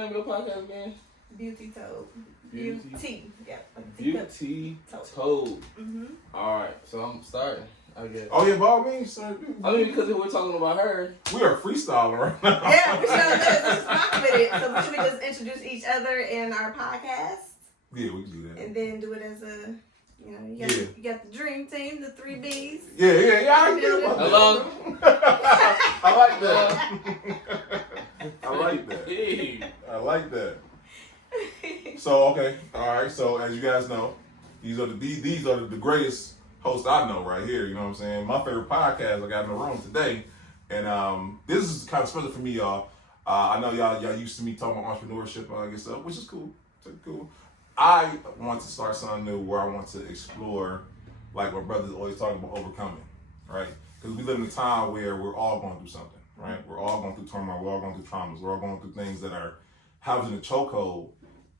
name of your podcast again? Beauty Told. Beauty. Yep. Beauty Told. Mm-hmm. All right, so I'm starting, I guess. Oh, yeah, by all means, sir. I mean, because if we're talking about her. We are freestyling right now. Yeah, we should just rock with it. So should we just introduce each other in our podcast? Yeah, we can do that. And then do it as a, you know, you got the dream team, the 3 Bs. Yeah, I get about Hello? I like that. I like that. I like that. So, okay. All right. So, as you guys know, these are the greatest hosts I know right here. You know what I'm saying? My favorite podcast I got in the room today. And this is kind of special for me, y'all. I know y'all used to me talking about entrepreneurship, I guess, which is cool. It's cool. I want to start something new where I want to explore, like my brother's always talking about, overcoming, right? Because we live in a time where we're all going through something, right? We're all going through turmoil. We're all going through traumas. We're all going through things that are housed in a chokehold.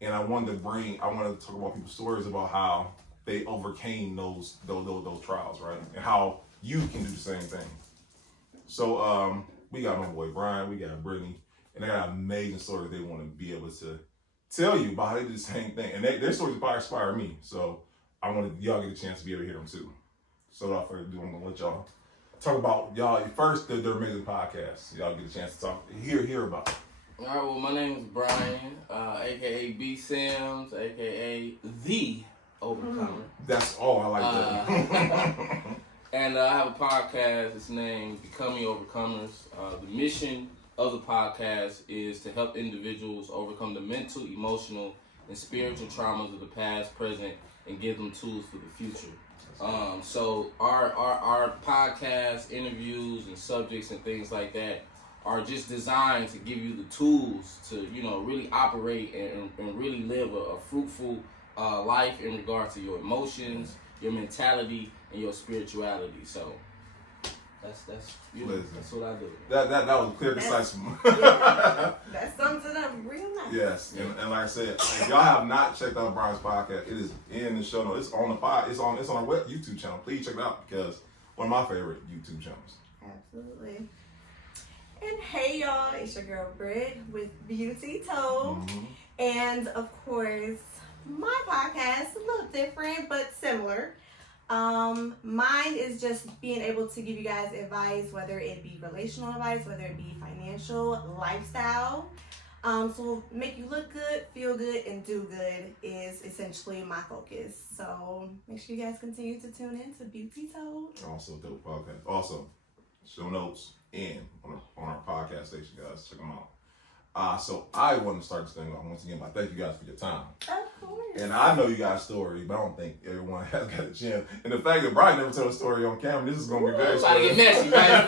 And I wanted to talk about people's stories about how they overcame those trials, right? And how you can do the same thing. So we got my boy Brian, we got Brittany, and they got an amazing story they want to be able to tell you about how they did the same thing. And their stories inspire me. So I wanted y'all get a chance to be able to hear them too. So without further ado, I'm gonna let y'all talk about y'all first their amazing podcast. Y'all get a chance to hear about it. All right, well, my name is Brian, a.k.a. B. Sims, a.k.a. The Overcomer. That's all. I like that. And I have a podcast. It's named Becoming Overcomers. The mission of the podcast is to help individuals overcome the mental, emotional, and spiritual traumas of the past, present, and give them tools for the future. So our podcast, interviews, and subjects and things like that are just designed to give you the tools to, you know, really operate and really live a fruitful life in regard to your emotions, your mentality, and your spirituality. So that's what I do. That was clear, concise. That sums it up real nice. Yes, and like I said, if y'all have not checked out Brian's podcast, it is in the show notes. It's on the pod. It's on our YouTube channel. Please check it out because one of my favorite YouTube channels. Absolutely. And hey y'all, it's your girl Britt with Beauty Told. Mm-hmm. And of course, my podcast, a little different but similar. Mine is just being able to give you guys advice, whether it be relational advice, whether it be financial, lifestyle. So make you look good, feel good, and do good is essentially my focus. So make sure you guys continue to tune in to Beauty Told. Also dope podcast. Also, show notes and on our podcast station, guys. Check them out. So I want to start this thing off once again by thank you guys for your time. Of course. And I know you guys' story, but I don't think everyone has got a chance. And the fact that Brian never told a story on camera, this is going to be very special. It's about to get messy, man.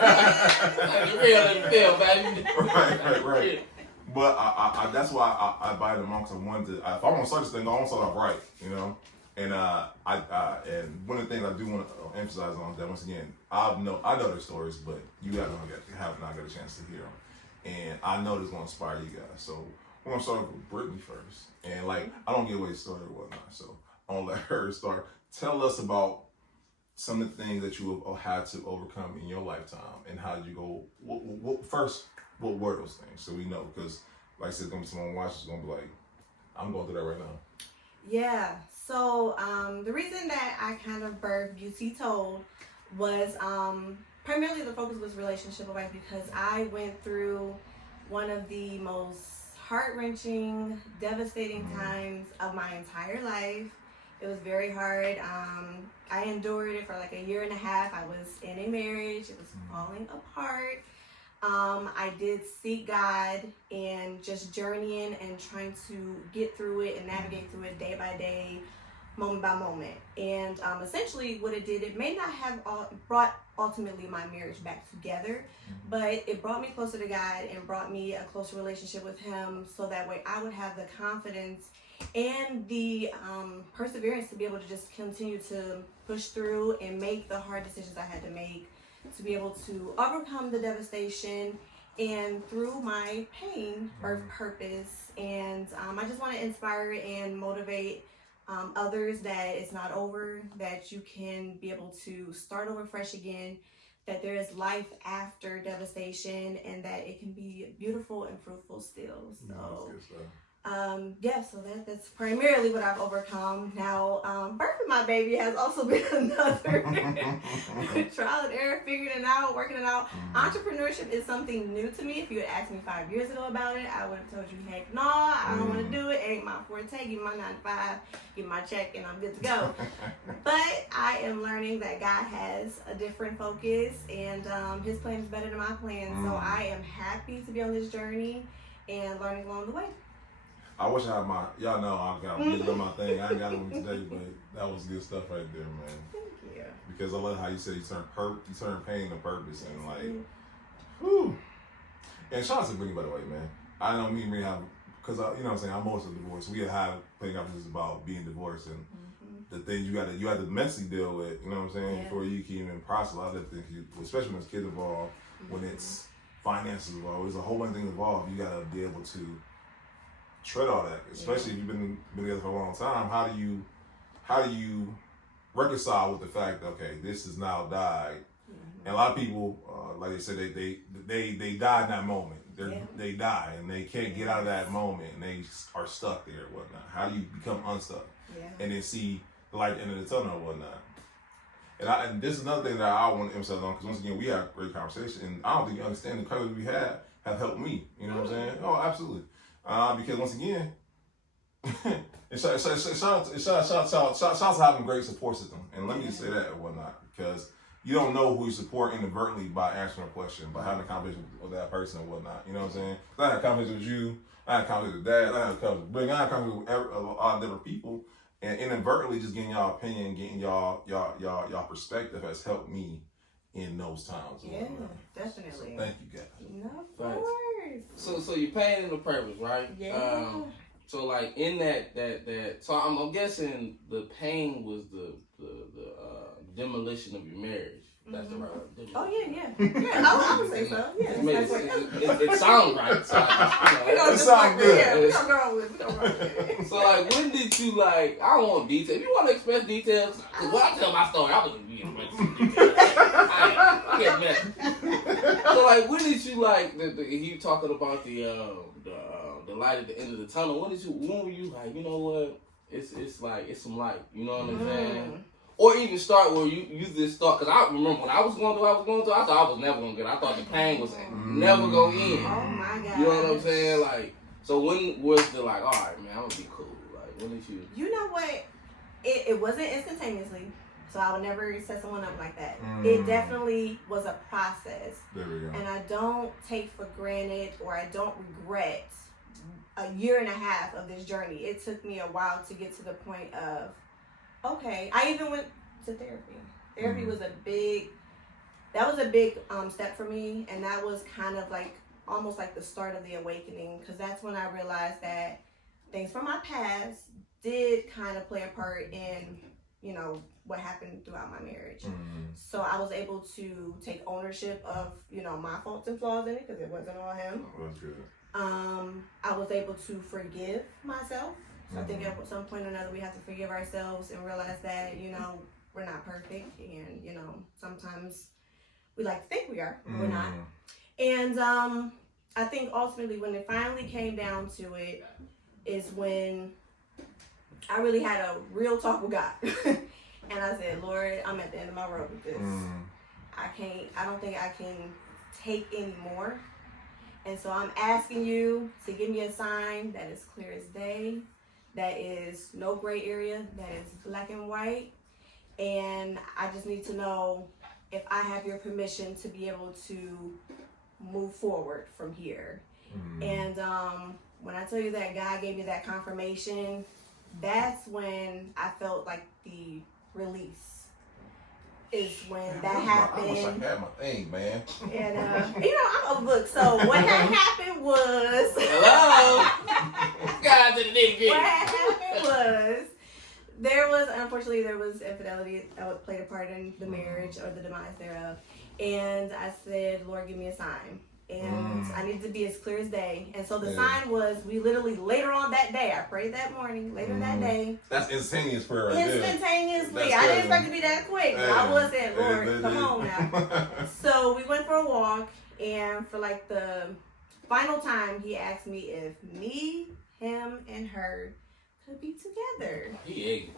Get real in the film, baby. Right. But I that's why I invited them on, because I wanted to. If I want to start this thing, I want to start off right, you know. And and one of the things I do want to emphasize on is that once again, I know their stories, but you have not got a chance to hear them. And I know this is going to inspire you guys. So we're going to start with Brittany first. And I don't give away the story or whatnot. So I'm going to let her start. Tell us about some of the things that you have had to overcome in your lifetime. And how did you go, what were those things? So we know, because like I said, going to be someone watching is going to be like, I'm going through that right now. Yeah. So the reason that I kind of birthed Beauty Told was primarily the focus was relationship advice, because I went through one of the most heart-wrenching, devastating times of my entire life. It was very hard. I endured it for like a year and a half. I was in a marriage. It was falling apart. I did seek God and just journeying and trying to get through it and navigate through it day by day, moment by moment. And essentially what it did, it may not have brought ultimately my marriage back together, but it brought me closer to God and brought me a closer relationship with Him, so that way I would have the confidence and the perseverance to be able to just continue to push through and make the hard decisions I had to make, to be able to overcome the devastation and through my pain birth purpose. And I just want to inspire and motivate others that it's not over, that you can be able to start over fresh again, that there is life after devastation and that it can be beautiful and fruitful still. So, so that's primarily what I've overcome. Now, birthing my baby has also been another trial and error, figuring it out, working it out. Entrepreneurship is something new to me. If you had asked me 5 years ago about it, I would have told you, heck no, I don't want to do it. It ain't my forte. Give me my 9 to 5, get my check, and I'm good to go. But I am learning that God has a different focus, and his plan is better than my plan. So I am happy to be on this journey and learning along the way. I wish I had y'all know I got on my thing. I ain't got one today, but that was good stuff right there, man. Thank you. Because I love how you said you turn pain to purpose, and like, whew. And shout out to Brittany, by the way, man. I know me and Brittany have, because you know what I'm saying, I'm also divorced. We have plenty of conversations about being divorced and the things you had to mentally deal with, you know what I'm saying, before you can even process a lot of things, especially when it's kids involved, when it's finances involved, there's a whole bunch of things involved. You gotta be able to tread all that, especially if you've been together for a long time. How do you reconcile with the fact that, okay, this has now died, and a lot of people, like they said, they die in that moment. They die and they can't get out of that moment, and they are stuck there and whatnot. How do you become unstuck and then see the light at the end of the tunnel and whatnot? And this is another thing that I want to emphasize on, because once again, we have great conversation, and I don't think you understand the colors we have helped me. You know what I'm saying? Oh, absolutely. Because once again, shout out to having a great support system. And let me just say that and whatnot, because you don't know who you support inadvertently by answering a question, by having a conversation with that person and whatnot. You know what I'm saying? I had a conversation with you, I had a conversation with Dad, I had a conversation with Brittany, I had a conversation with a lot of different people, and inadvertently just getting y'all opinion, getting y'all perspective has helped me in those times. Yeah, definitely. So thank you, guys. No, of course. So you're paying the purpose, right? Yeah. So like in that, so I'm guessing the pain was the demolition of your marriage. That's the right word. Oh yeah. I would say so. Yeah. It sounds right. So it sounds good. Yeah, we don't go with it. So like, when did you like? I don't want details. If you want to express details, because when I tell my story, I was gonna be in details. I get mad. So like, when did you like? You talking about the light at the end of the tunnel? When were you like? You know what? It's like it's some light. You know what I'm saying? Or even start where you just thought, because I remember when I was going through, I thought I was never going to get it. I thought the pain was never going to end. Oh my God. You know what I'm saying? Like, so when was the like, all right, man, I'm going to be cool. Like, when did you? You know what? It wasn't instantaneously, so I would never set someone up like that. It definitely was a process. There we go. And I don't take for granted, or I don't regret a year and a half of this journey. It took me a while to get to the point of, okay, I even went to therapy. Therapy was a big step for me, and that was kind of like almost like the start of the awakening, because that's when I realized that things from my past did kind of play a part in, you know, what happened throughout my marriage. So I was able to take ownership of, you know, my faults and flaws in it, because it wasn't all him. Oh, that's good. I was able to forgive myself. So I think at some point or another we have to forgive ourselves and realize that, you know, we're not perfect, and, you know, sometimes we like to think we are, but we're not. And I think ultimately when it finally came down to it is when I really had a real talk with God. And I said, Lord, I'm at the end of my rope with this. I don't think I can take any more. And so I'm asking you to give me a sign that is clear as day, that is no gray area, that is black and white. And I just need to know if I have your permission to be able to move forward from here. And when I tell you that God gave me that confirmation, that's when I felt like the release. Is when that happened. I wish I had my thing, man. And you know, I'm a book. So what had happened was Hello. God to the nigga. What had happened was there was infidelity that played a part in the marriage, or the demise thereof. And I said, Lord, give me a sign. and I needed to be as clear as day. And so the sign was, we literally, later on that day, I prayed that morning, later that day. That's instantaneous prayer right there. Instantaneously. I didn't expect it to be that quick. But I wasn't, Lord, come on now. So we went for a walk, and for like the final time, he asked me if me, him, and her could be together. He ignorant.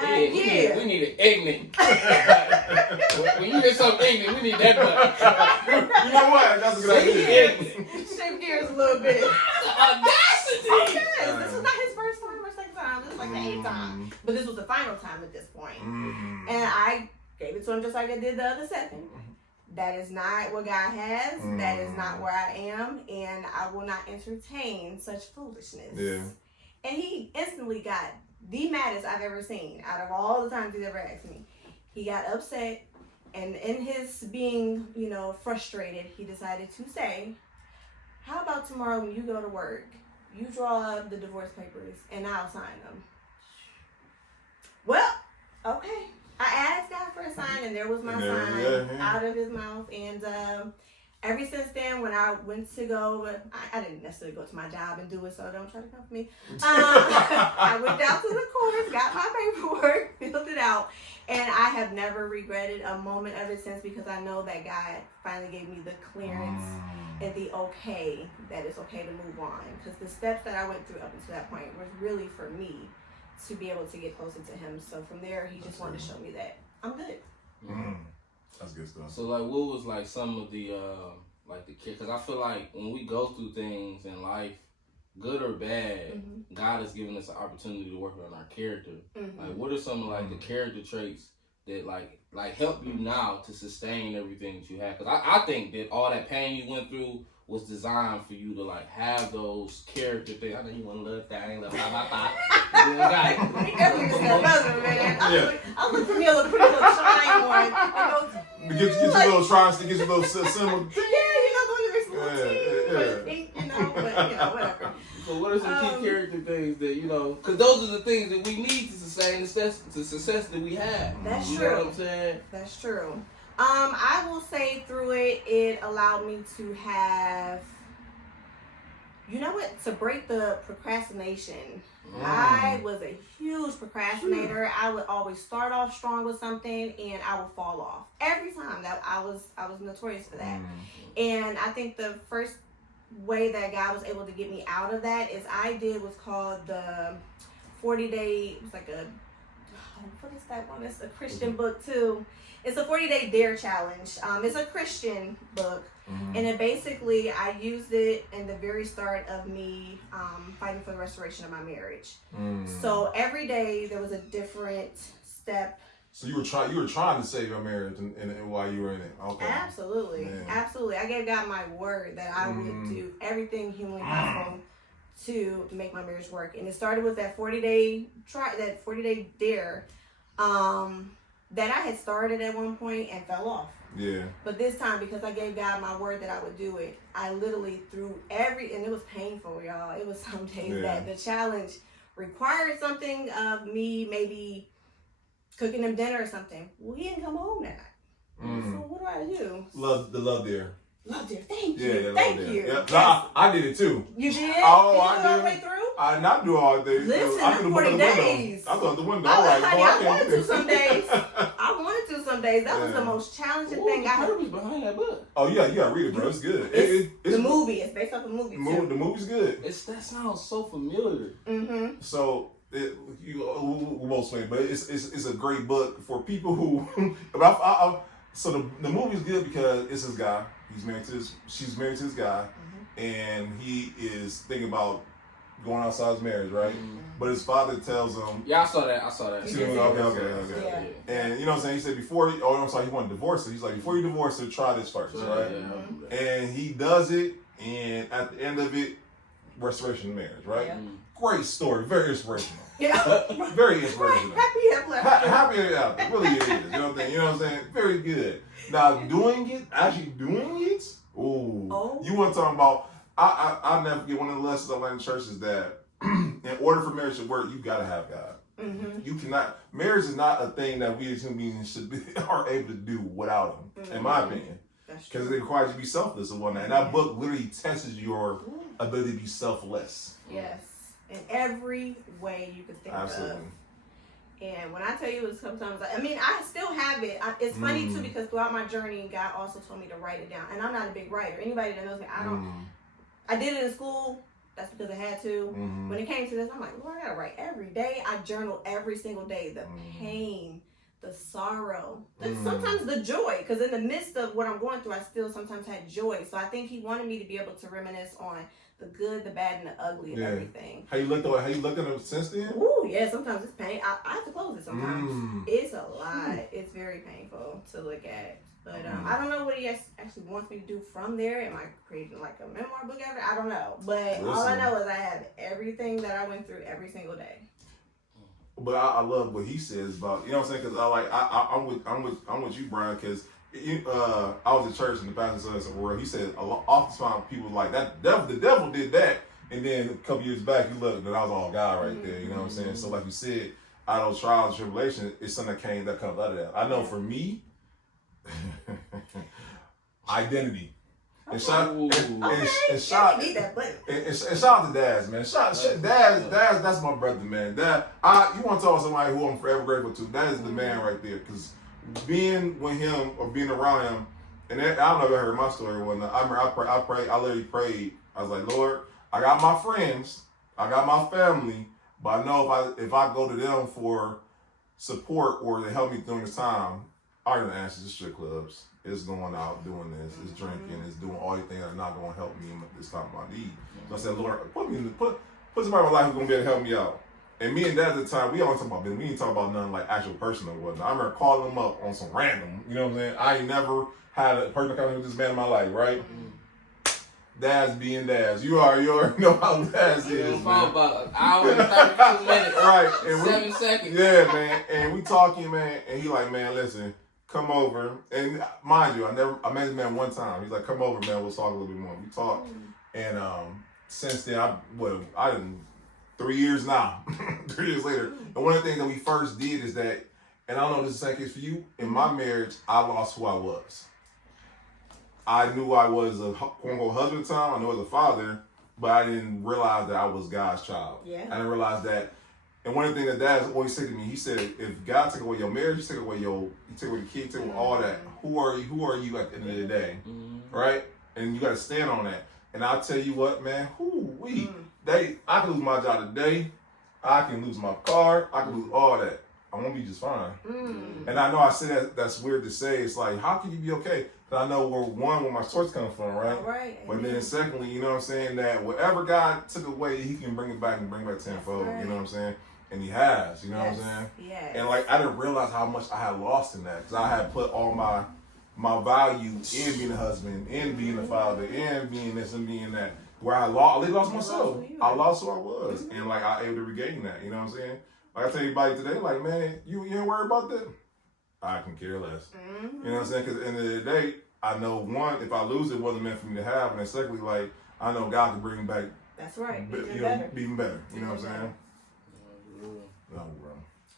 Yeah. We need an ignorant. When you get something ignorant, we need that button. You know what? That's a good idea. Shift gears a little bit. Audacity! Okay, this was not his first time or second time. This was like the 8th time. But this was the final time at this point. And I gave it to him just like I did the other 7. That is not what God has. That is not where I am. And I will not entertain such foolishness. Yeah. And he instantly got the maddest I've ever seen out of all the times he's ever asked me. He got upset, and in his being, frustrated, he decided to say, how about tomorrow when you go to work, you draw up the divorce papers and I'll sign them? Well, okay. I asked God for a sign, and there was my sign out of his mouth. And ever since then, when I went to go, I didn't necessarily go to my job and do it, so don't try to come for me. I went down to the courts, got my paperwork, filled it out, and I have never regretted a moment of it since, because I know that God finally gave me the clearance and the okay, that it's okay to move on. Because the steps that I went through up until that point was really for me to be able to get closer to him. So from there, he just wanted to show me that I'm good. That's good stuff. So like, what was like some of the because I feel like when we go through things in life, good or bad, God has given us an opportunity to work on our character. Like, what are some of like the character traits that like help you now to sustain everything that you have? Because I think that all that pain you went through was designed for you to like have those character things. I know you want to love that, blah blah blah. I'll look for me a little pretty little shine one. Get your little shrines to get your little symbol. But whatever. So what are some key character things that, because those are the things that we need to sustain the success that we have. That's you true. Know what I'm saying? That's true. I will say through it allowed me to have, to break the procrastination. I was a huge procrastinator. I would always start off strong with something and I would fall off every time. That I was notorious for that. And I think the first way that God was able to get me out of that is I did what's called the 40-day. It was like what is that one? It's a Christian book too. It's a 40-day dare challenge. It's a Christian book. And it basically, I used it in the very start of me fighting for the restoration of my marriage. So every day there was a different step. So you were trying to save your marriage and while you were in it. Okay. Absolutely. Man. Absolutely. I gave God my word that I would do everything humanly possible to make my marriage work. And it started with that 40-day dare that I had started at one point and fell off. Yeah. But this time, because I gave God my word that I would do it, I literally threw and it was painful, y'all. It was some days that the challenge required something of me, maybe cooking him dinner or something. Well, he didn't come home that night. So what do I do? Love dear. Love dear. Thank you. Thank you. Yeah. Yes. I did it too. You did? Oh, I did. All the way through? I not do all day. Listen, I could 40 days. I thought the window. I wanted to some days. That was the most challenging thing I had. Behind that book. Oh yeah, you gotta read it, bro. It's good. It's the movie. It's based off a movie too. The movie's good. That sounds so familiar. So we both say, but it's a great book for people who. So the movie's good because it's his guy. She's married to his guy, and he is thinking about going outside his marriage, right? But his father tells him... Yeah, I saw that. Okay. Yeah. And you know what I'm saying? He said he wanted to divorce her. He's like, before you divorce her, try this first, right? Yeah. And he does it, and at the end of it, restoration of marriage, right? Yeah. Great story, very inspirational. Yeah. Very inspirational. Happy ever after. Really it is. You know what I'm saying? Very good. Now, actually doing it, you want to talk about... I'll never forget one of the lessons I learned in church is that in order for marriage to work, you gotta have God. You cannot. Marriage is not a thing that we as human beings are able to do without Him, in my opinion. because it requires you to be selfless and whatnot. And that book literally tests your ability to be selfless. Yes, in every way you could think of. And when I tell you, it's sometimes, I mean, I still have it. It's funny too, because throughout my journey, God also told me to write it down. And I'm not a big writer. Anybody that knows me, I did it in school. That's because I had to. When it came to this, I'm like, Lord, I gotta write every day. I journal every single day. The pain, the sorrow, sometimes the joy. Because in the midst of what I'm going through, I still sometimes had joy. So I think He wanted me to be able to reminisce on the good, the bad, and the ugly of everything. How you looked at them since then? Ooh, yeah. Sometimes it's pain. I have to close it sometimes. It's a lot. It's very painful to look at. But I don't know what He actually wants me to do from there. Am I creating like a memoir book after? I don't know. But all I know is I have everything that I went through every single day. But I love what he says about, you know what I'm saying? Because I'm with you, Brian. Because I was at church and the pastor said where he said oftentimes people like that. The devil did that, and then a couple years back you looked and I was all God right there. You know what I'm saying? So like you said, out of those trials and tribulations, it's something that comes out of that. I know for me. Identity. And shout out to Daz, man. Daz, that's my brother, man. You want to talk to somebody who I'm forever grateful to. That is the man right there. Because being with him or being around him, and I don't know if you heard my story or whatnot. I literally prayed. I was like, Lord, I got my friends, I got my family, but I know if I go to them for support or to help me during this time, I'm gonna answer the strip clubs. It's going out doing this. It's drinking. It's doing all the things that are not going to help me in this time of my need. So I said, Lord, put somebody in my life who's going to be able to help me out. And me and Dad at the time, we always talk about business. We didn't talk about nothing like actual personal or whatnot. I remember calling them up on some random. You know what I'm saying? I ain't never had a personal conversation with this man in my life, right? Dad's being Dad's. You already know how Dad's is. Man. About an hour and 32 minutes. Right. And 7 seconds. Yeah, man. And we talking, man. And he like, man, listen. Come over, and mind you, I met this man one time. He's like, come over, man, we'll talk a little bit more. We talked, and since then, I didn't 3 years now, 3 years later. And one of the things that we first did is that, and I don't know if this is the same case for you, in my marriage, I lost who I was. I knew I was a quote-unquote husband at the time, I knew I was a father, but I didn't realize that I was God's child. Yeah. I didn't realize that. And one of the things that Dad always said to me, he said, if God took away your marriage, he took away the kids, take away all that, who are you at the end of the day? Right? And you got to stand on that. And I'll tell you what, man, I can lose my job today. I can lose my car. I can lose all that. I'm going to be just fine. And I know I said that's weird to say. It's like, how can you be okay? Because I know where my source comes from, right? Right. But then secondly, you know what I'm saying, that whatever God took away, He can bring it back and bring it back tenfold. Right. You know what I'm saying? And He has, you know what I'm saying? Yes. And like, I didn't realize how much I had lost in that. Because I had put all my value in being a husband, in being a father, in being this and being that. Where I lost myself. I lost who I was. And like, I able to regain that, you know what I'm saying? Like I tell anybody today, like, man, you ain't worried about that? I can care less. You know what I'm saying? Because at the end of the day, I know, one, if I lose it, wasn't meant for me to have. And then secondly, like, I know God can bring back. That's right. Even better. You know what I'm saying? No, bro.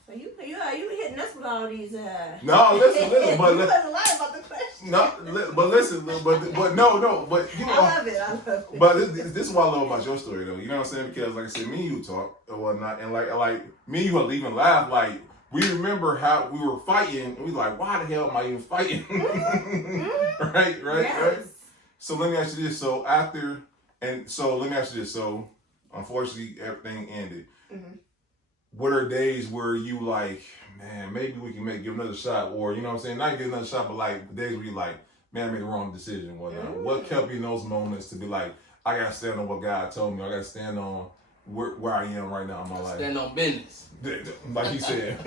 So you hitting us with all these. No, listen, but you wasn't lying about the question. No, but listen, but no, but you know. I love it. But this is what I love about your story, though. You know what I'm saying? Because like I said, me and you talk or whatnot, and like me and you will even laugh. Like we remember how we were fighting, and we was like, why the hell am I even fighting? right. Yes. So let me ask you this. So let me ask you this. So unfortunately, everything ended. What are days where you like, man, maybe we can give another shot, or you know what I'm saying, not give another shot, but like days where you like, man, I made the wrong decision, whatnot. What kept you in those moments to be like, I gotta stand on what God told me, I gotta stand on where I am right now in my life. Stand on business, like he said.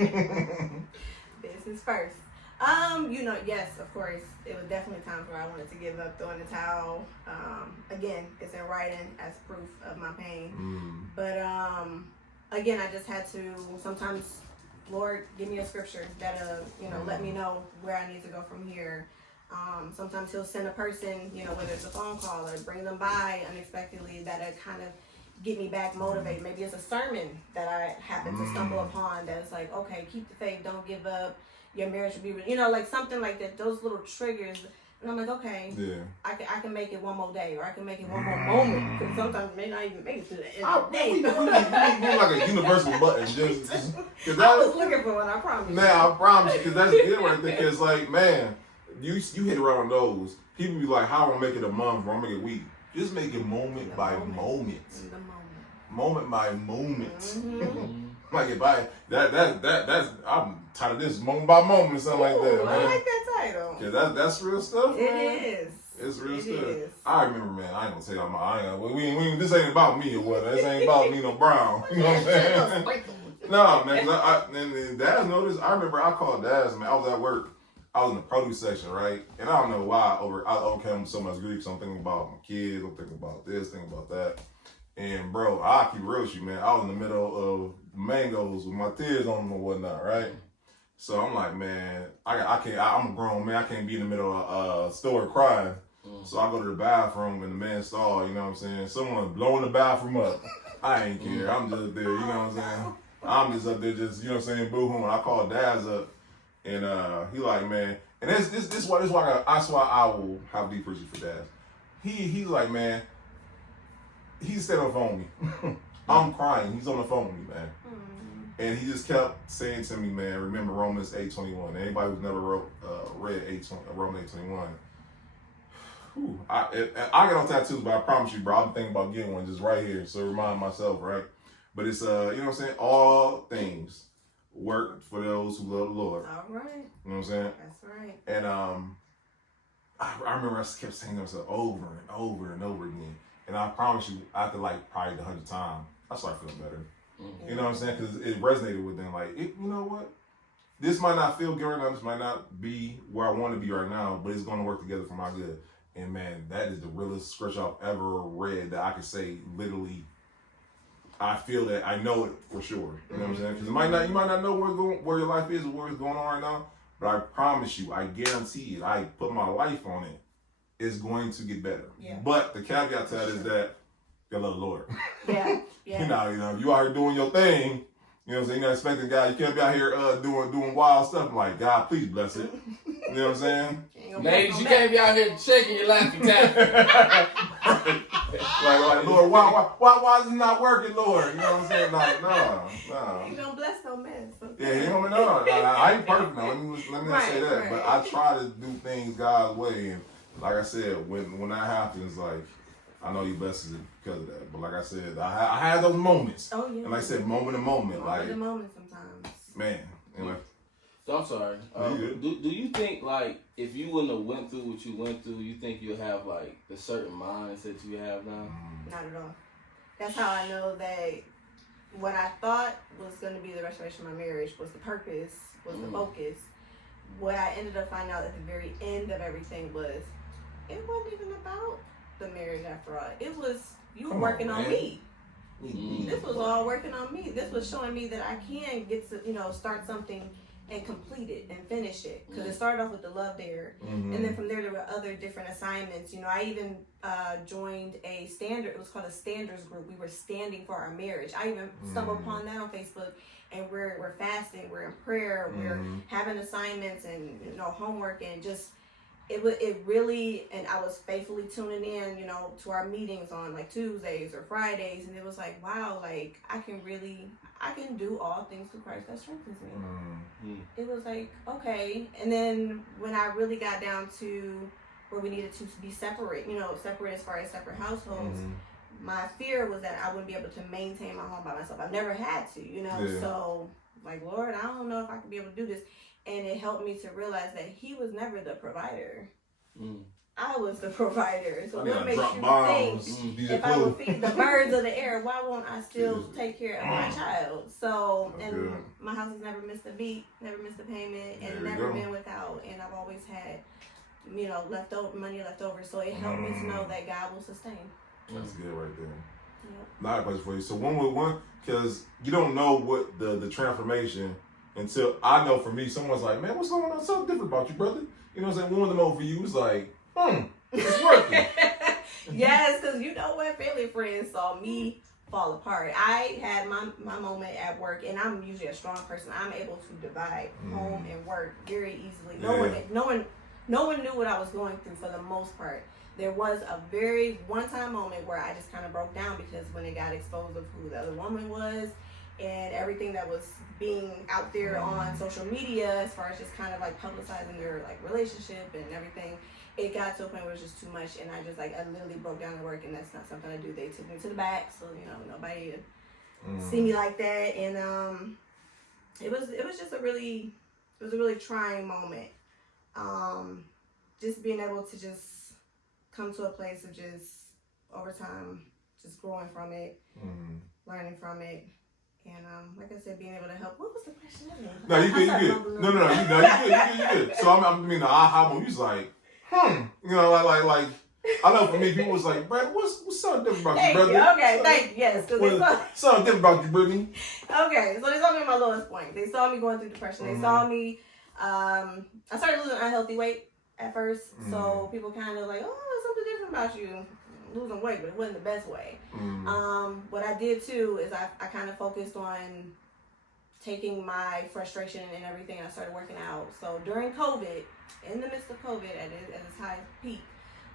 Business first. Yes, of course, it was definitely times where I wanted to give up, throwing the towel. Again, it's in writing as proof of my pain, but again, I just had to sometimes, Lord, give me a scripture that, let me know where I need to go from here. Sometimes He'll send a person, whether it's a phone call or bring them by unexpectedly that'll kind of get me back motivated. Maybe it's a sermon that I happen to stumble upon that's like, okay, keep the faith, don't give up. Your marriage will be, like something like that. Those little triggers. And I'm like, okay, Yeah. I can make it one more day, or I can make it one more moment. Because sometimes it may not even make it to the end of the day. We need like a universal button. Just I was looking for one, I promise you. Man, I promise you, because that's good right there. Because, like, man, you hit it right on those. People be like, how am I make it a month or I'm make it a week? Just make it moment by moment. Moment by moment. Mm-hmm. Like if that's I'm tired of this moment by moment or something like that, man. I like that title. Yeah, that's real stuff, man. It is. It's real stuff. Is. I remember, man. I ain't gonna tell you, this ain't about me or what. This ain't about Nino Brown. You know what I'm saying? No, man. Cause and Daz noticed. I remember I called Daz, man. I was at work. I was in the produce section, right? And I don't know why I overcame so much grief. So I'm thinking about my kids. I'm thinking about this, thinking about that. And bro, I keep real with you, man. I was in the middle of mangoes with my tears on them and whatnot, right? So I'm like, man, I can't. I'm a grown man. I can't be in the middle of a store crying. So I go to the bathroom in the men's stall. You know what I'm saying? Someone blowing the bathroom up. I ain't care. I'm just up there. You know what I'm saying? I'm just up there, just you know what I'm saying, boo-hooing. I call Daz up, and he like, man, and this why that's why I will have deep appreciation for Daz. He's like, man. He's staying on the phone with me. I'm crying. He's on the phone with me, man. And he just kept saying to me, man, remember Romans 8:21. Anybody who's never read Romans 8:21. I got on tattoos, but I promise you, bro, I'm thinking about getting one just right here. So remind myself, right? But it's, you know what I'm saying? All things work for those who love the Lord. All right. You know what I'm saying? That's right. And I remember I kept saying that over and over and over again. And I promise you, after like probably the 100th time, I started feeling better. Mm-hmm. You know what I'm saying? Because it resonated with them. Like, you know what? This might not feel good right now. This might not be where I want to be right now, but it's going to work together for my good. And man, that is the realest scripture I've ever read that I could say literally. I feel that I know it for sure. You know what I'm saying? Because you might not know where your life is or where it's going on right now, but I promise you, I guarantee it. I put my life on it. It's going to get better. Yeah. But the caveat to that is that you love the Lord. Yeah. You know, you out here doing your thing. You know what I'm saying? You're not expecting God. You can't be out here doing wild stuff. I'm like, God, please bless it. You know what I'm saying? Ladies, you can't be out here shaking your laughing tapping. like, Lord, why is it not working, Lord? You know what I'm saying? Like, no. You don't bless no man. So. Yeah, you know, no. I ain't perfect now. Let me not say that. Right. But I try to do things God's way. And like I said, when that happens, like, I know He blesses it because of that. But like I said, I had those moments. Oh, yeah. And like I said, moment to moment. Moment to moment sometimes. Man. Anyway. So I'm sorry. Do you think, like, if you wouldn't have went through what you went through, you think you'll have, like, the certain mindset you have now? Not at all. That's how I know that what I thought was going to be the restoration of my marriage was the purpose, was the focus. What I ended up finding out at the very end of everything was it wasn't even about the marriage after all. It was you were working on me. This was all working on me. This was showing me that I can get to, start something and complete it and finish it. Because it started off with the Love Dare. And then from there were other different assignments. I even joined a standard. It was called a standards group. We were standing for our marriage. I even stumbled upon that on Facebook. And we're fasting. We're in prayer. We're having assignments and homework and just it really, and I was faithfully tuning in, to our meetings on like Tuesdays or Fridays, and it was like, wow, like I can do all things through Christ that strengthens me. It was like, okay. And then when I really got down to where we needed to be separate, separate as far as separate households, my fear was that I wouldn't be able to maintain my home by myself. I've never had to, so like, Lord, I don't know if I could be able to do this. And it helped me to realize that He was never the provider. I was the provider. So what makes you think if I would feed the birds of the air, why won't I still take care of my child? So, and my house has never missed a beat, never missed a payment, and never been without. And I've always had, money left over. So it helped me to know that God will sustain. That's good right there. Yep. Not a question for you. So one, because you don't know what the transformation until I know for me, someone's like, man, what's going on? Something different about you, brother. You know what I'm saying? One of them over you is like, it's working. Yes, because family friends saw me fall apart. I had my moment at work, and I'm usually a strong person. I'm able to divide home and work very easily. No one no one knew what I was going through for the most part. There was a very one-time moment where I just kind of broke down because when it got exposed of who the other woman was and everything that was being out there on social media as far as just kind of like publicizing their like relationship and everything, it got to a point where it was just too much, and I just like I literally broke down at work, and that's not something I do. They took me to the back, so you know nobody see me like that, and it was just a really trying moment. Just being able to just come to a place of just over time, just growing from it, learning from it. And like I said, being able to help. What was the question again? No, you good. You good. So I mean, the aha moment, you was like, you know, like. I know for me, people was like, Brad, what's something different about you, brother? Okay, thank you. Yes, something different about you, Brittany. Okay, so they saw me at my lowest point. They saw me going through depression. They saw me. I started losing unhealthy weight at first, so people kind of like, oh, there's something different about you. Losing weight, but it wasn't the best way. What I did too is I kind of focused on taking my frustration and everything, and I started working out. So during COVID, in the midst of COVID, at its highest peak,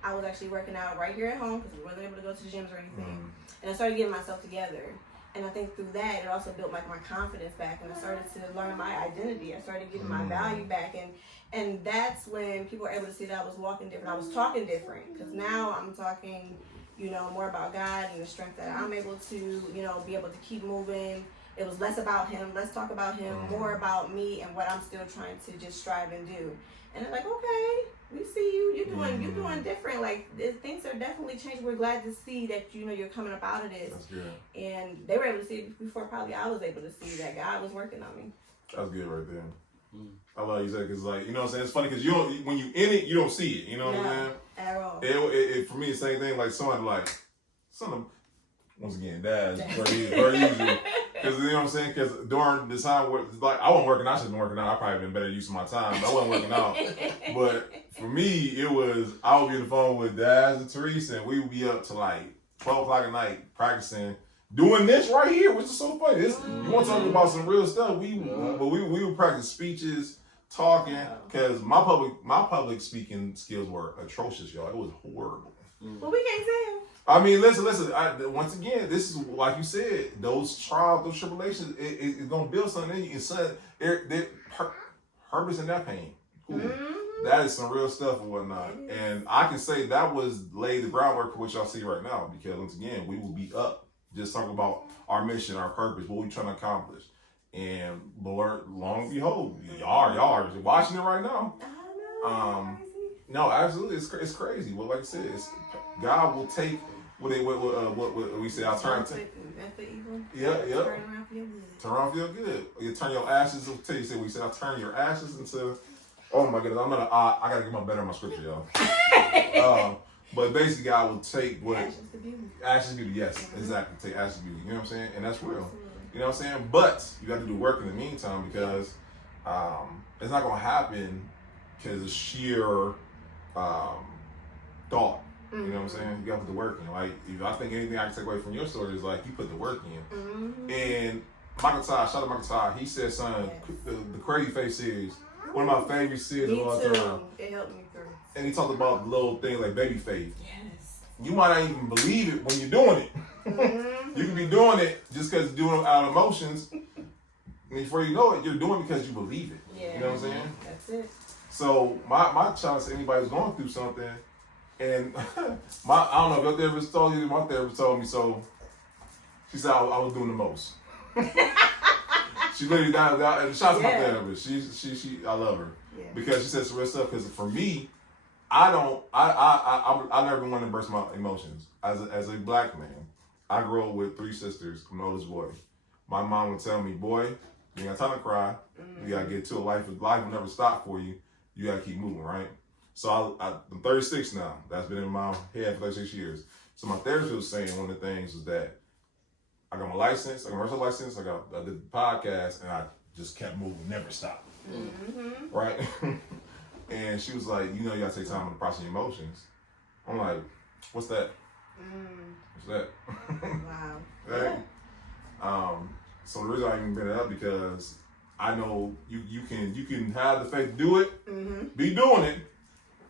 I was actually working out right here at home because we wasn't able to go to the gyms or anything. And I started getting myself together. And I think through that, it also built like my confidence back, and I started to learn my identity. I started getting my value back, and that's when people were able to see that I was walking different. I was talking different because now I'm talking, you know, more about God and the strength that I'm able to, you know, be able to keep moving. It was less about him. Let's talk about him. More about me and what I'm still trying to just strive and do. And they're like, okay, we see you. You're doing different. Like things are definitely changing. We're glad to see that you know you're coming up out of this. That's good. And they were able to see it before probably I was able to see that God was working on me. That's good right there. I love you, because like you know what I'm saying. It's funny because you don't when you in it, you don't see it. You know what I'm saying? At all. It for me, the same thing. Like someone once again, dad's very easy. Because you know what I'm saying? Because during the time where like I wasn't working out, I should have been working out. I probably been better use of my time. But I wasn't working out. But for me, it was I would be on the phone with Daz and Teresa, and we would be up to like 12 o'clock at night practicing, doing this right here, which is so funny. You want to talk about some real stuff? We would practice speeches, talking, because my public speaking skills were atrocious, y'all. It was horrible. Well, we can't say them. I mean, listen. Once again, this is like you said. Those trials, those tribulations, it's gonna build something in you. And son, purpose in that pain. That is some real stuff and whatnot. And I can say that was laid the groundwork for what y'all see right now. Because once again, we will be up just talking about our mission, our purpose, what we trying to accomplish. And Lord, long and behold, y'all are watching it right now. No, absolutely, it's crazy. Well, like I said, God will take what we say alternative. Yeah. Turn around for your good. You turn your ashes. We say, I'll turn your ashes into. Oh my goodness, I gotta get better on my scripture, y'all. But basically, God will take what ashes to beauty. Yes, exactly. Take ashes to beauty. You know what I'm saying? And that's real. You know what I'm saying? But you got to do work in the meantime because it's not gonna happen because of sheer thought. You know what I'm saying? You got to put the work in. Like, I think anything I can take away from your story is like you put the work in. And Michael Todd, shout out Michael Todd, he said, son, the Crazy Face series, one of my favorite series of all time. It helped me through. And he talked about the little things like baby faith. Yes. You might not even believe it when you're doing it. You can be doing it just because you're doing it out of emotions. And before you know it, you're doing it because you believe it. Yeah. You know what I'm saying? That's it. So my challenge to anybody who's going through something, and I don't know if your therapist told you, my therapist told me, so she said I was doing the most. She literally shout out to my therapist. She I love her. Yeah. Because she says some real stuff, because for me, I never wanted to burst my emotions. As a black man, I grew up with 3 sisters, I'm the oldest boy. My mom would tell me, boy, you ain't got time to cry. You gotta get to it. Life will never stop for you. You gotta keep moving, right? So I'm 36 now. That's been in my head for 36 years. So my therapist was saying one of the things was that I got my license, I got my commercial license, I did the podcast, and I just kept moving, never stopped. Right? And she was like, you gotta take time to process your emotions. I'm like, what's that? What's that? Wow. Right? So the reason I even bring it up because I know you can have the faith to do it, be doing it,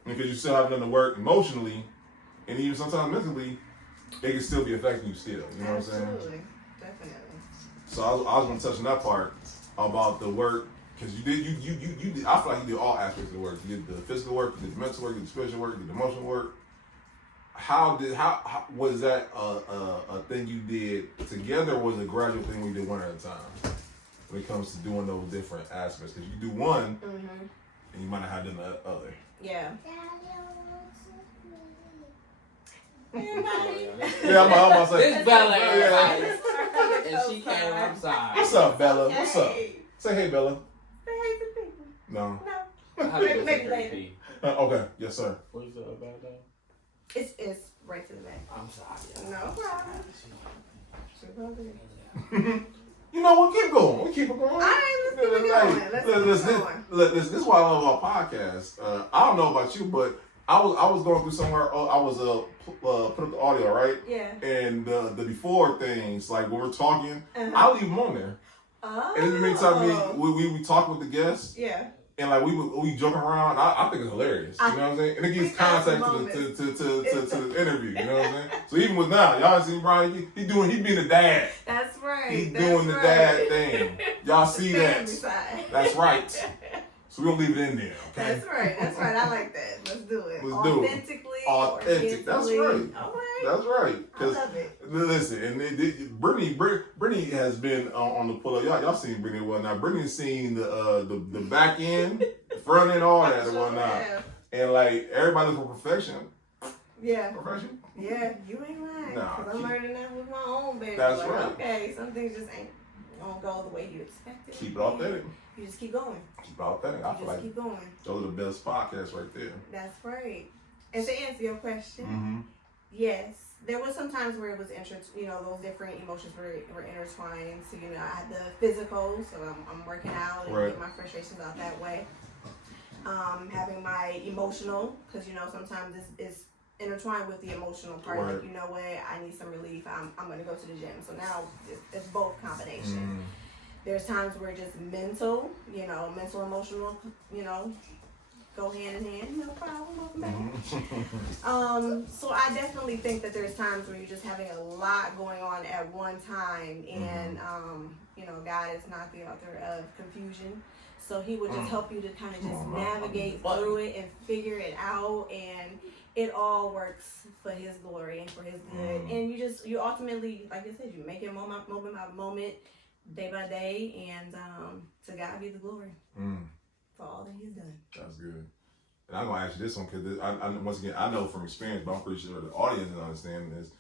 Because you still have done the work emotionally, and even sometimes mentally, it can still be affecting you still. You know what I'm saying? Absolutely. Definitely. So I was going to touch on that part about the work, because you did. I feel like you did all aspects of the work. You did the physical work, you did the mental work, you did the spiritual work, you did the emotional work. How was that a thing you did together, or was it a gradual thing when you did one at a time? When it comes to doing those different aspects, because you do one, and you might not have done the other. Yeah. Yeah, I'm about to say. It's Bella, everybody. Yeah. And she came outside. What's up, Bella? Okay. What's up? Say hey, Bella. Say hey to people. No. No. How do you Maybe say later. repeat? Okay. Yes, sir. What is it about that? It's right to the back. I'm sorry. No problem. You know what? Keep going. We keep it going. All right, let's keep it going. Let's keep it going. This is why I love our podcast. I don't know about you, but I was going through somewhere. I was put up the audio, right? Yeah. And the before things, like when we're talking, Uh-huh. I leave them on there. Oh. And in the meantime, we talk with the guests. Yeah. And like we joking around, I think it's hilarious. You know what I'm saying? And it gives context to the interview. You know what I'm saying? So even with now, y'all see Brian, he being a dad. That's right. He's doing the dad thing. Y'all see that? That's right. So we don't leave it in there. Okay. That's right. I like that. Let's do it. Let's do it. Authentic. That's right. All right. That's right. I love it. Listen, and Brittany has been on the pull-up. Y'all seen Brittany and whatnot. Brittany's seen the back end, front end, all that and whatnot. And like everybody looking for perfection. Yeah. Perfection? Yeah, you ain't lying. Nah, Because I'm learning that with my own baby. That's like, right. Okay, some things just ain't gonna go the way you expect it. Keep it authentic. You just keep going. Keep it authentic. I You feel just like keep going. those are the best podcasts right there. That's right. And to answer your question, Mm-hmm. yes, there was some times where it was those different emotions were intertwined. So, I had the physical, so I'm working out and Right. getting my frustrations out that way. Having my emotional, because, sometimes it's intertwined with the emotional part. Right. Like, you know what, I need some relief. I'm going to go to the gym. So now it's both combination. There's times where just mental, mental, emotional, go hand in hand. No problem. Welcome back. So I definitely think that there's times where you're just having a lot going on at one time, and God is not the author of confusion, so He would just help you to kind of just navigate through it and figure it out, and it all works for His glory and for His good. And you ultimately, like I said, you make it moment by moment, day by day, and to God be the glory for all that He's done. That's good. And I'm gonna ask you this one because once again I know from experience, but I'm pretty sure the audience is understanding this.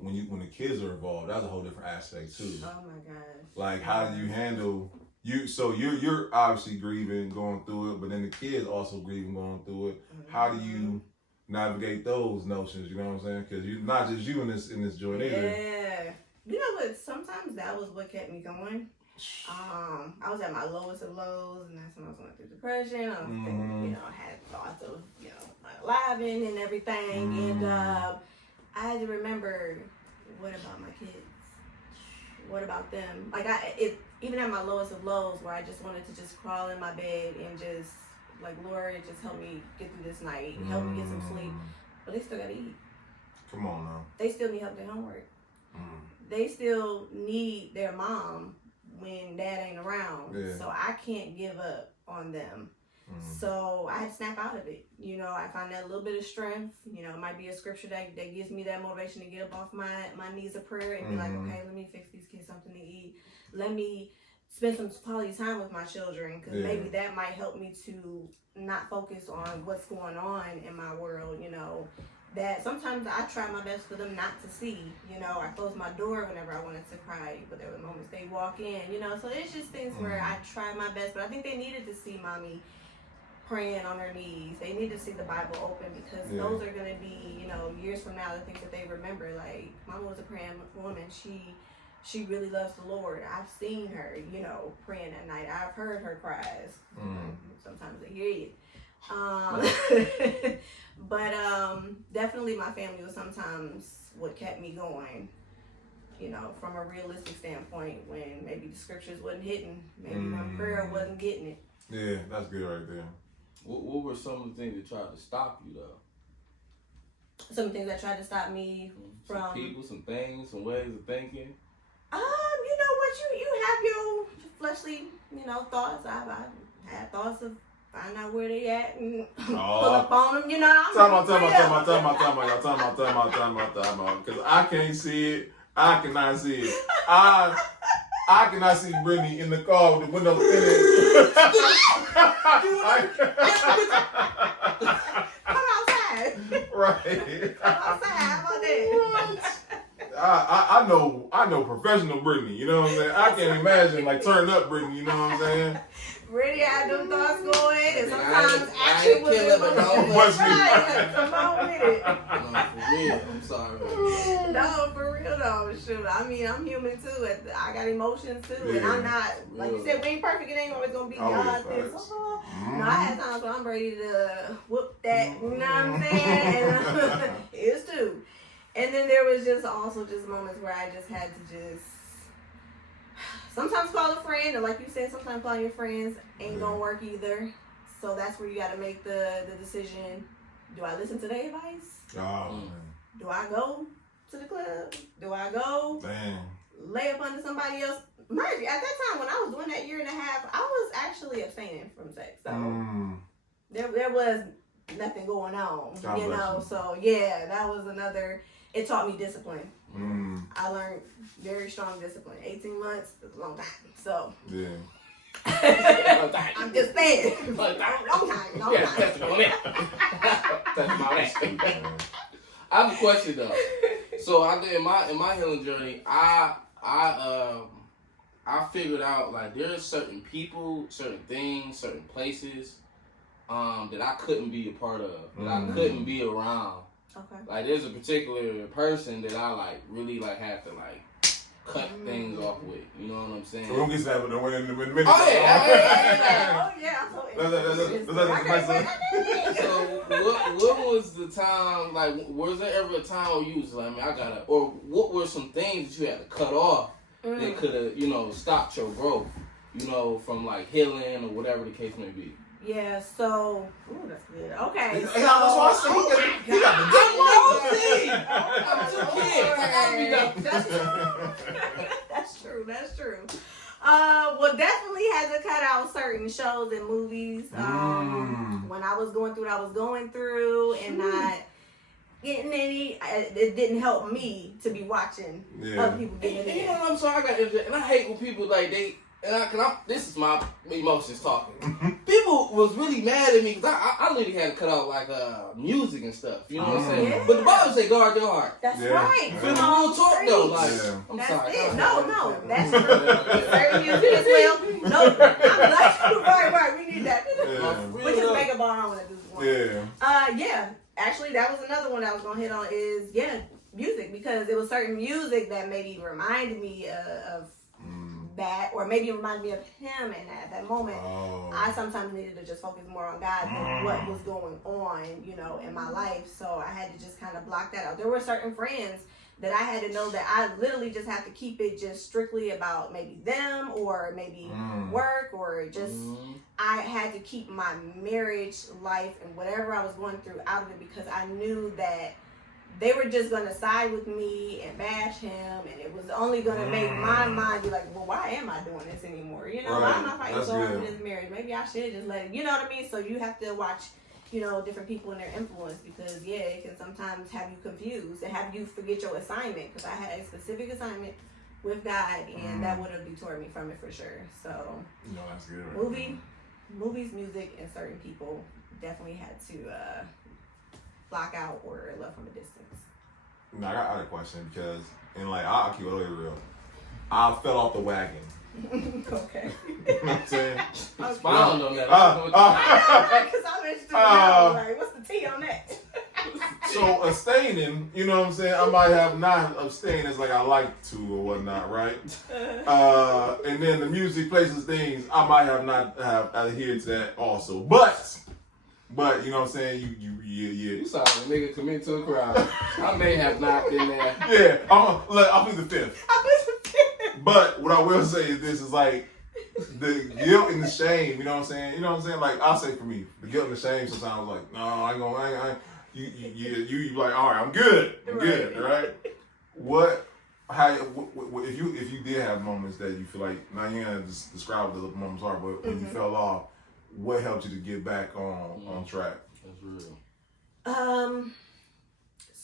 When the kids are involved, that's a whole different aspect too. Oh my God! Like how do you handle you? So you're obviously grieving, going through it, but then the kids also grieving, going through it. How do you navigate those notions? You know what I'm saying? Because you're not just you in this joint either. Yeah. You know what? Sometimes that was what kept me going. I was at my lowest of lows, and that's when I was going through depression. I was thinking, I had thoughts of, laughing and everything. And I had to remember, what about my kids? What about them? Like, even at my lowest of lows, where I just wanted to just crawl in my bed and just, like, Lord, just help me get through this night. Help me get some sleep. But they still got to eat. Come on now. They still need help with their homework. They still need their mom when dad ain't around. Yeah. So I can't give up on them. So I had to snap out of it. I find that a little bit of strength. It might be a scripture that gives me that motivation to get up off my knees of prayer and be like, okay, let me fix these kids something to eat. Let me spend some quality time with my children, because maybe that might help me to not focus on what's going on in my world, that sometimes I try my best for them not to see. I close my door whenever I wanted to cry, but there were moments they walk in, so it's just things where I try my best. But I think they needed to see mommy praying on her knees. They need to see the Bible open, because those are going to be, years from now, the things that they remember. Like, Mama was a praying woman. She really loves the Lord. I've seen her, praying at night. I've heard her cries. Sometimes I hear it. But definitely my family was sometimes what kept me going, from a realistic standpoint, when maybe the scriptures wasn't hitting, maybe my prayer wasn't getting it. Yeah, that's good right there. What were some of the things that tried to stop you though? Some things that tried to stop me from some people, some things, some ways of thinking. You know what? You have your fleshly, thoughts. I had thoughts of find out where they at and pull up on them. You know, Time out. Because I can't see it. I cannot see it. I cannot see Brittany in the car with the windows in it. Come outside. Right. Come outside. How about that? I know professional Brittany, you know what I'm saying? I can't imagine like turn up Brittany, you know what I'm saying? Really had them thoughts going, and sometimes action was in my Right. Come on with it. No, for real. I'm sorry. No, for real though. Shoot, I mean, I'm human too. I got emotions too, and I'm not like you said. We ain't perfect. It ain't always gonna be God. No, I had times where I'm ready to whoop that. You know what I'm saying? And it's too. And then there was just also just moments where I just had to just sometimes call a friend, or like you said, sometimes calling your friends ain't gonna work either. So that's where you got to make the decision. Do I listen to their advice? Do I go to the club? Do I go lay up under somebody else? Mind you, at that time when I was doing that year and a half, I was actually abstaining from sex. So there was nothing going on, you know. So yeah, that was another. It taught me discipline. I learned very strong discipline. 18 months is a long time. So yeah. I'm just saying. Long time. I have a question though. So in my healing journey, I figured out like there's certain people, certain things, certain places that I couldn't be a part of, that I couldn't be around. Okay. Like there's a particular person that I like really like have to like cut things off with. You know what I'm saying? So we don't get that in a minute. Oh yeah. So what was the time, like was there ever a time where you was like, man, I gotta, or what were some things that you had to cut off that could have, stopped your growth, from like healing or whatever the case may be? Yeah, so that's good. Okay, so That's true. Well, definitely had to cut out certain shows and movies when I was going through what I was going through and not getting any. It didn't help me to be watching other people getting it. You know what I'm saying? I got and I hate when people like they. This is my emotions talking. People was really mad at me because I literally had to cut out like music and stuff. You know what I'm saying? Yeah. But the Bible say guard your heart. That's right. Feel the real talk though. Like I'm that's sorry. It. No, that's true. Certain music as well. No, I'm like right. We need that. We just make a bar on it. Yeah. Actually, that was another one I was gonna hit on. Is music, because it was certain music that maybe reminded me of that, or maybe it reminded me of him, and at that moment I sometimes needed to just focus more on God than what was going on, in my life. So I had to just kind of block that out. There were certain friends that I had to know that I literally just have to keep it just strictly about maybe them or maybe work, or just I had to keep my marriage life and whatever I was going through out of it, because I knew that they were just going to side with me and bash him, and it was only going to make my mind be like, well, why am I doing this anymore? Why am I fighting so hard for this marriage? Maybe I should just let it, you know what I mean? So you have to watch, different people and their influence, because, it can sometimes have you confused and have you forget your assignment, because I had a specific assignment with God, and that would have detoured me from it for sure. So that's good. Movies, music, and certain people definitely had to block out or love from a distance. I got a question, because I'll keep it real. I fell off the wagon. Okay. You know what I'm saying? Smiling on that. Because I'm interested to know, what's the tea on that? So abstaining, you know what I'm saying? I might have not abstained as like I like to or whatnot, right? And then the music, places, things, I might have not have adhered to that also. But you know what I'm saying? You saw a nigga commit to a crime. I may have not been there. Yeah, I'll plead the fifth. But what I will say is this is like, the guilt and the shame, you know what I'm saying? You know what I'm saying? Like, I'll say for me, the guilt and the shame sometimes, like, no, I ain't gonna, you like, all right, I'm good, right? If you did have moments that you feel like, now you ain't just describe what the moments are, but when you fell off, what helped you to get back on track? That's real.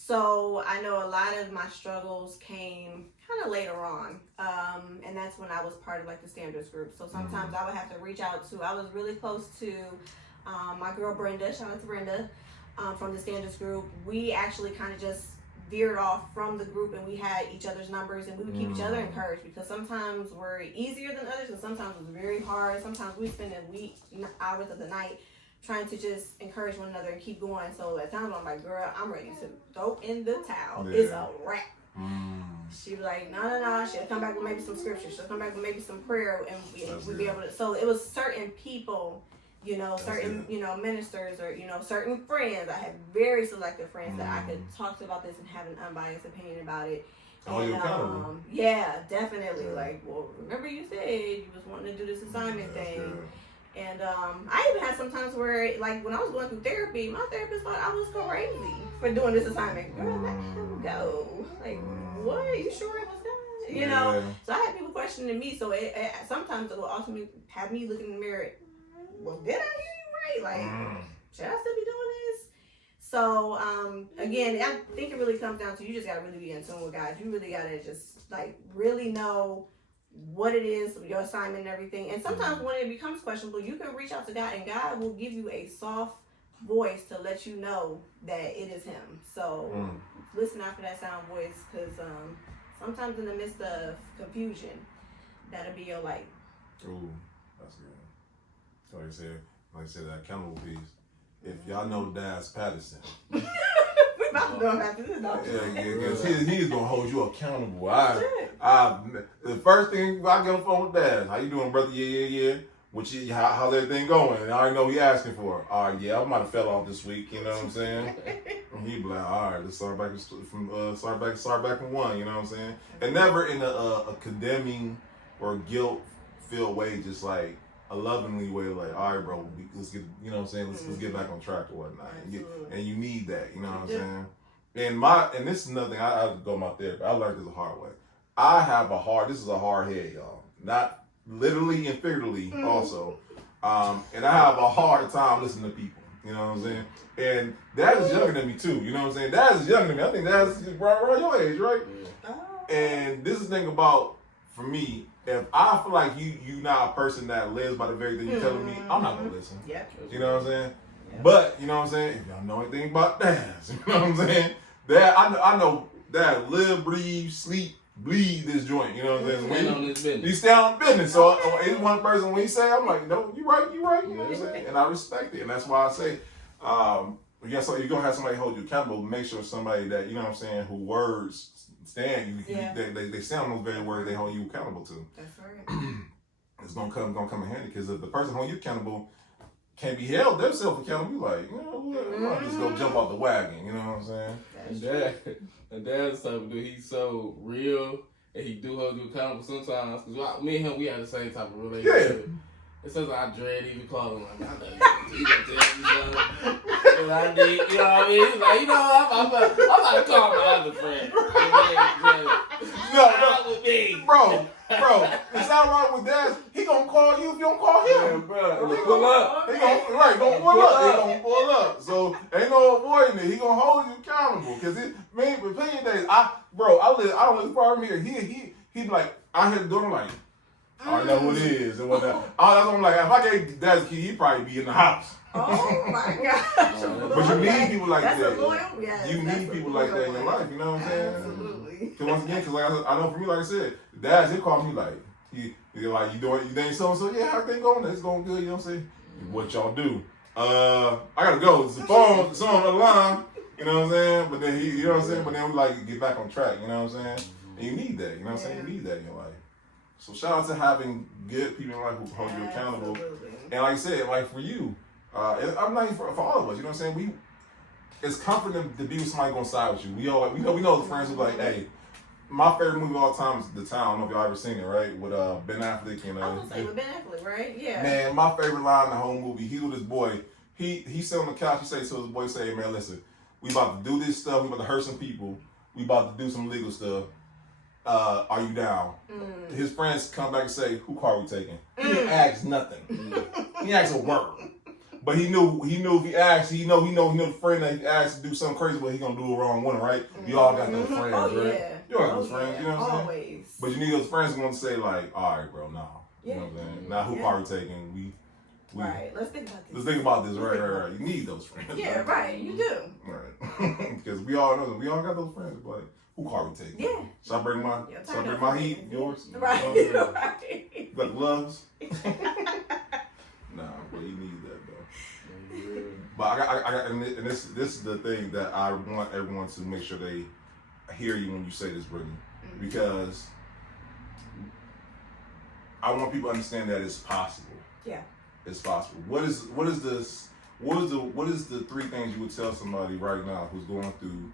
So I know a lot of my struggles came kind of later on, and that's when I was part of like the standards group. So sometimes I would have to reach out to, I was really close to my girl Brenda, shout out to Brenda, from the standards group. We actually kind of just veered off from the group, and we had each other's numbers, and we would keep each other encouraged, because sometimes we're easier than others, and sometimes it's very hard. Sometimes we spend hours of the night trying to just encourage one another and keep going. So at times I'm like, girl, I'm ready to throw in the towel. Yeah. It's a wrap. She'd be like, no. She'll come back with maybe some scripture. She'll come back with maybe some prayer, and we'd be able to. So it was certain people, certain, ministers, or, certain friends. I had very selective friends that I could talk to about this and have an unbiased opinion about it. And, yeah, definitely. Like, well, remember you said you was wanting to do this assignment thing. Good. And I even had some times where, like, when I was going through therapy, my therapist thought I was crazy for doing this assignment. Girl, let him go. Like, what? You sure it was good? You know? So I had people questioning me. So it sometimes it will ultimately have me looking in the mirror. Well, did I hear you right? Like, should I still be doing this? So, again, I think it really comes down to, you just got to really be in tune with God. You really got to just, like, really know what it is, your assignment and everything. And sometimes when it becomes questionable, you can reach out to God, and God will give you a soft voice to let you know that it is Him. So listen out for that sound voice, because sometimes in the midst of confusion, that'll be your light. Ooh, that's good. So like I said, that accountable piece. If y'all know Daz Patterson, we about to go after this, don't because he's gonna hold you accountable. The first thing I get on the phone with Daz, how you doing, brother? Yeah. How's everything going? And I already know he asking for. Yeah, I might have fell off this week. You know what I'm saying? And he be like, all right, let's start back from one. You know what I'm saying? And never in a condemning or guilt-filled way, just like a lovingly way, like, all right, bro, let's get, you know what I'm saying? Let's get back on track or whatnot. And you need that. You know what I'm saying? And this is another thing. I have to go my therapy. I learned this the hard way. This is a hard head, y'all. Not literally and figuratively also. And I have a hard time listening to people. You know what I'm saying? And Dad is younger than me too. You know what I'm saying? Dad is younger than me. I think Dad is right your age, right? Yeah. And this is the thing about, for me, if I feel like you not a person that lives by the very thing you're telling me, I'm not gonna listen. Yeah. You know what I'm saying? Yeah. But you know what I'm saying? If y'all know anything about Daz, you know what I'm saying? Dad, I know Dad live, breathe, sleep, bleed this joint. You know what I'm saying? He stay on business. So it's one person when he say, I'm like, no, you right. You know what I'm saying? And I respect it, and that's why I say, so you're gonna have somebody hold you accountable. Make sure somebody that, you know what I'm saying, who words stand, they stand on those very words they hold you accountable to. That's right. It's gonna come in handy, because if the person holding you accountable can't be held themselves accountable, like, you know what, I'm gonna just go jump off the wagon. You know what I'm saying? And Dad's type of dude, he's so real, and he do hold you accountable sometimes. Because me and him, we had the same type of relationship. It says I dread even calling him. Like, I know you gonna tell me something. And I did, you know what I mean? He's like, I'm about to call my other friend. No, bro, it's not wrong with Dad. He gonna call you if you don't call him. Yeah, bro. He pull up. He gonna pull up. So ain't no avoiding it. He gonna hold you accountable. Because with plenty of days, I don't live far from here. He be like, I hear the door, I'm like, I already know who it is and whatnot. That's what I'm like, if I gave Dad the key, he'd probably be in the house. Oh my gosh. But you need people like that. Yes, you need people like that in your life, you know what I'm saying? Absolutely. Because once again, I know for me, like I said, Dad, he'll call me like, he's like, you doing so? Yeah, how everything going? It's going good, you know what I'm saying? What y'all do? I gotta go. It's the phone, it's on the line, you know what I'm saying? But then you know what I'm saying? But then we like get back on track, you know what I'm saying? And you need that, you know what I'm saying? You need that in your life. So shout out to having good people in your life who hold you accountable. And like I said, like for you, I'm not even for all of us, you know what I'm saying? It's comforting to be with somebody going to side with you. We know the friends who be like, hey, my favorite movie of all time is The Town. I don't know if y'all ever seen it, right? With Ben Affleck and. I was gonna say with Ben Affleck, right? Yeah. Man, my favorite line in the whole movie. He with his boy. He sit on the couch. He say to his boy, "Say, hey, man, listen, we about to do this stuff. We about to hurt some people. We about to do some legal stuff. Are you down?" His friends come back and say, "Who car we taking?" He didn't ask nothing. He didn't ask a word. But he knew if he asked, he know the friend that he asked to do something crazy, but he gonna do a wrong one, right? You all got those friends, right? Yeah. You all got those friends, you know what I'm saying? Always. But you need those friends who want to say like, all right, bro, nah. You know what I'm saying? Now who car we taking? We right. Let's think about this. Let's think about this. Right. You need those friends. Yeah, right. You do. Right. Because we all know them. We all got those friends, but who car we taking? Yeah. Should I bring my heat? Yours? Right. You know, Right. you got gloves? Nah, but you need that though. But I got, and this is the thing that I want everyone to make sure they hear you when you say this, Brittany, because I want people to understand that it's possible. Yeah. It's possible. What is the three things you would tell somebody right now who's going through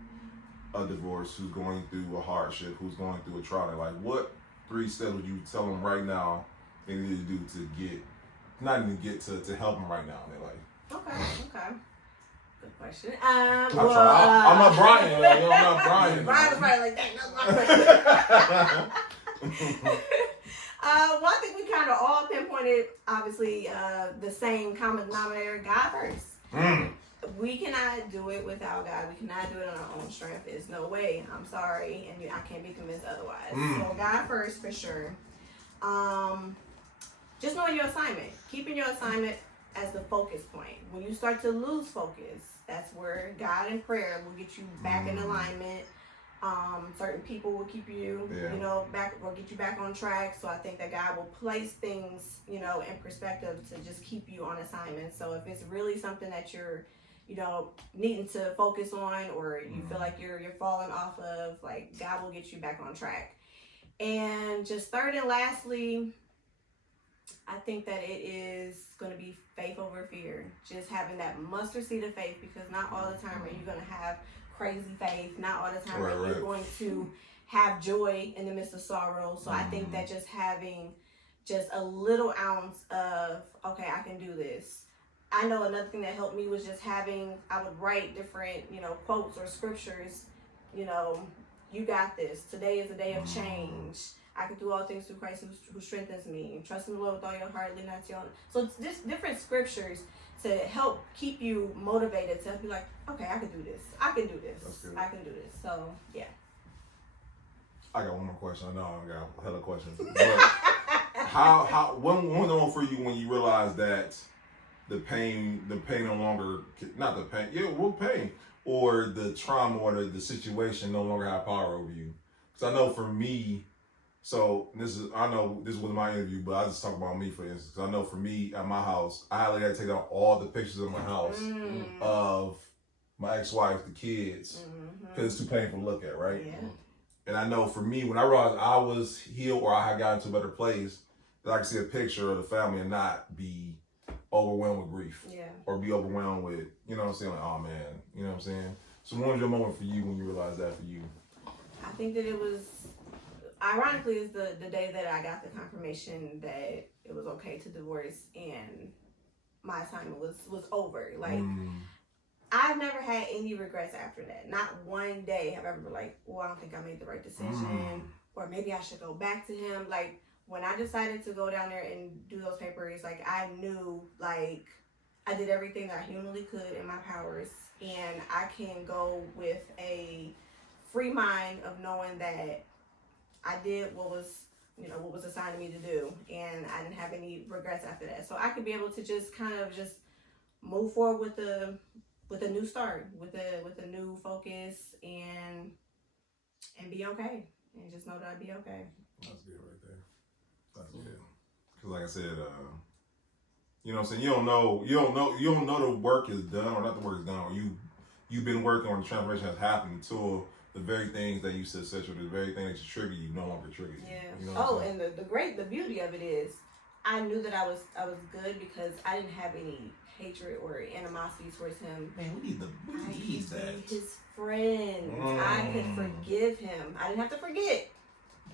a divorce, who's going through a hardship, who's going through a trial? Like, what 3 steps would you tell them right now they need to do to help them right now in their life? Okay. Good question. I'm not Brian. I'm not Brian. Brian was probably like that. That's my question. Well, I think we kind of all pinpointed, obviously, the same common denominator: God first. We cannot do it without God. We cannot do it on our own strength. There's no way. I'm sorry, and I can't be convinced otherwise. So God first for sure. Just knowing your assignment, keeping your assignment as the focus point. When you start to lose focus, that's where God and prayer will get you back in alignment. Certain people will keep you, back, will get you back on track. So I think that God will place things, in perspective to just keep you on assignment. So if it's really something that you're, needing to focus on, or you feel like you're falling off of, like, God will get you back on track. And just third and lastly, I think that it is going to be faith over fear. Just having that mustard seed of faith, because not all the time are you going to have crazy faith. Not all the time are you going to have joy in the midst of sorrow. So I think that just having just a little ounce of, okay, I can do this. I know another thing that helped me was just I would write different, quotes or scriptures, you got this. Today is a day of change. I can do all things through Christ who strengthens me. Trust in the Lord with all your heart, lean not to your own. So it's just different scriptures to help keep you motivated, to be like, okay, I can do this. I can do this. I can do this. So, yeah. I got one more question. I know I got a hella questions. But when on for you when you realize that the pain no longer, not the pain, pain, or the trauma or the situation no longer have power over you? Because I know for me, I know this was my interview, but I just talk about me for instance. I know for me at my house, I had to take out all the pictures of my house of my ex-wife, the kids, because it's too painful to look at, right? Yeah. And I know for me, when I realized I was healed or I had gotten to a better place, that I could see a picture of the family and not be overwhelmed with grief. Yeah. Or be overwhelmed with, like, oh man, you know what I'm saying? So when was your moment for you when you realized that for you? I think that it was, ironically, is the day that I got the confirmation that it was okay to divorce and my assignment was over. Like, I've never had any regrets after that. Not one day have I ever been like, well, I don't think I made the right decision, or maybe I should go back to him. Like, when I decided to go down there and do those papers, like, I knew, like, I did everything that I humanly could in my powers, and I can go with a free mind of knowing that I did what was assigned to me to do, and I didn't have any regrets after that. So I could be able to just kind of just move forward with a new start, with a new focus, and be okay, and just know that I'd be okay. That's good right there. That's good. Because like I said, you know what I'm saying, you don't know the work is done, or not the work is done, or you've been working, or the transformation has happened until the very things that you said, the very thing that you trigger you no longer trigger you. Yeah. You know and the beauty of it is, I knew that I was good because I didn't have any hatred or animosity towards him. Man, we need that. Be his friend. I could forgive him. I didn't have to forget.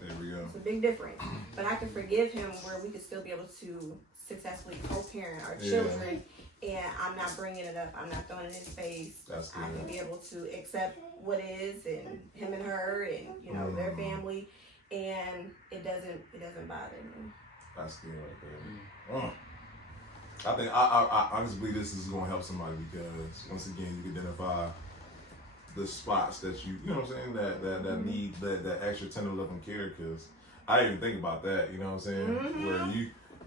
There we go. It's a big difference. But I could forgive him where we could still be able to successfully co-parent our children. And I'm not bringing it up. I'm not throwing it in his face. That's good. I can be able to accept what is and him and her and, you know, their family. And it doesn't bother me. That's good right there. I think I honestly believe this is going to help somebody because once again you can identify the spots that you know what I'm saying, that need that extra tender love and care, because I didn't even think about that, you know what I'm saying,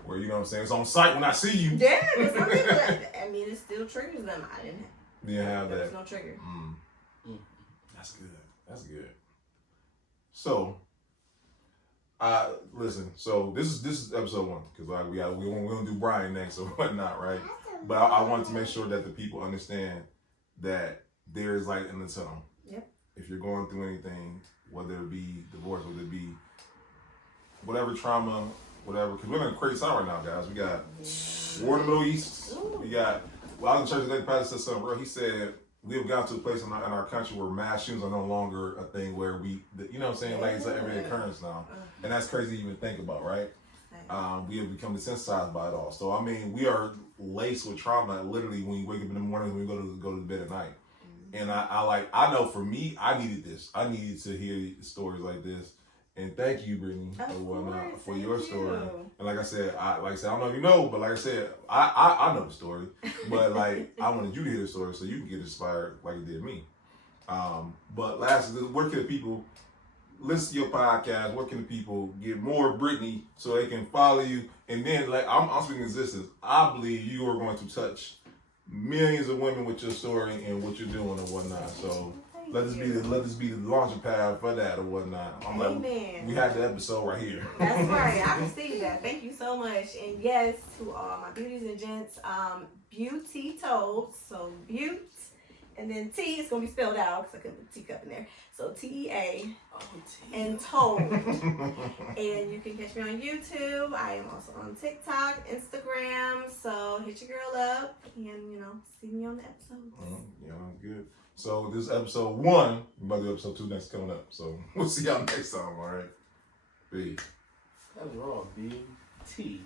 where you know what I'm saying, it's on sight when I see you. Yeah, but some people, I mean, it still triggers them. I didn't have that. There was no trigger. That's good. So listen, so this is episode 1, because like we're gonna do Brian next or whatnot, right? But I wanted to make sure that the people understand that there is light in the tunnel. Yep. If you're going through anything, whether it be divorce, whether it be whatever trauma, whatever, because we're in a crazy time right now, guys. We got war in the Middle East. We got, well, I was in church today, the pastor said something, bro. He said we have gotten to a place in our country where mass shootings are no longer a thing where you know what I'm saying, like it's an everyday occurrence now. And that's crazy to even think about, right? We have become desensitized by it all. So, I mean, we are laced with trauma literally when you wake up in the morning, when you go to bed at night. And I know for me, I needed this. I needed to hear stories like this. And thank you, Brittany, for your story. And like I said, I don't know if you know, but like I said, I know the story. But like I wanted you to hear the story so you can get inspired like it did me. But lastly, where can the people listen to your podcast? Where can the people get more Brittany so they can follow you? And then, like I'm speaking existence. I believe you are going to touch millions of women with your story and what you're doing and whatnot. So let this be the launching pad for that or whatnot. Amen. We had the episode right here. That's right. I received that. Thank you so much. And yes, to all my beauties and gents, Beauty Told. So Butte, and then T is gonna be spelled out because I couldn't put teacup in there. So TEA and Told. And you can catch me on YouTube. I am also on TikTok, Instagram. So hit your girl up and see me on the episodes. Yeah, good. So this is episode 1. We're about to do episode 2 next coming up. So we'll see y'all next time. All right. Peace. That's raw, B. T.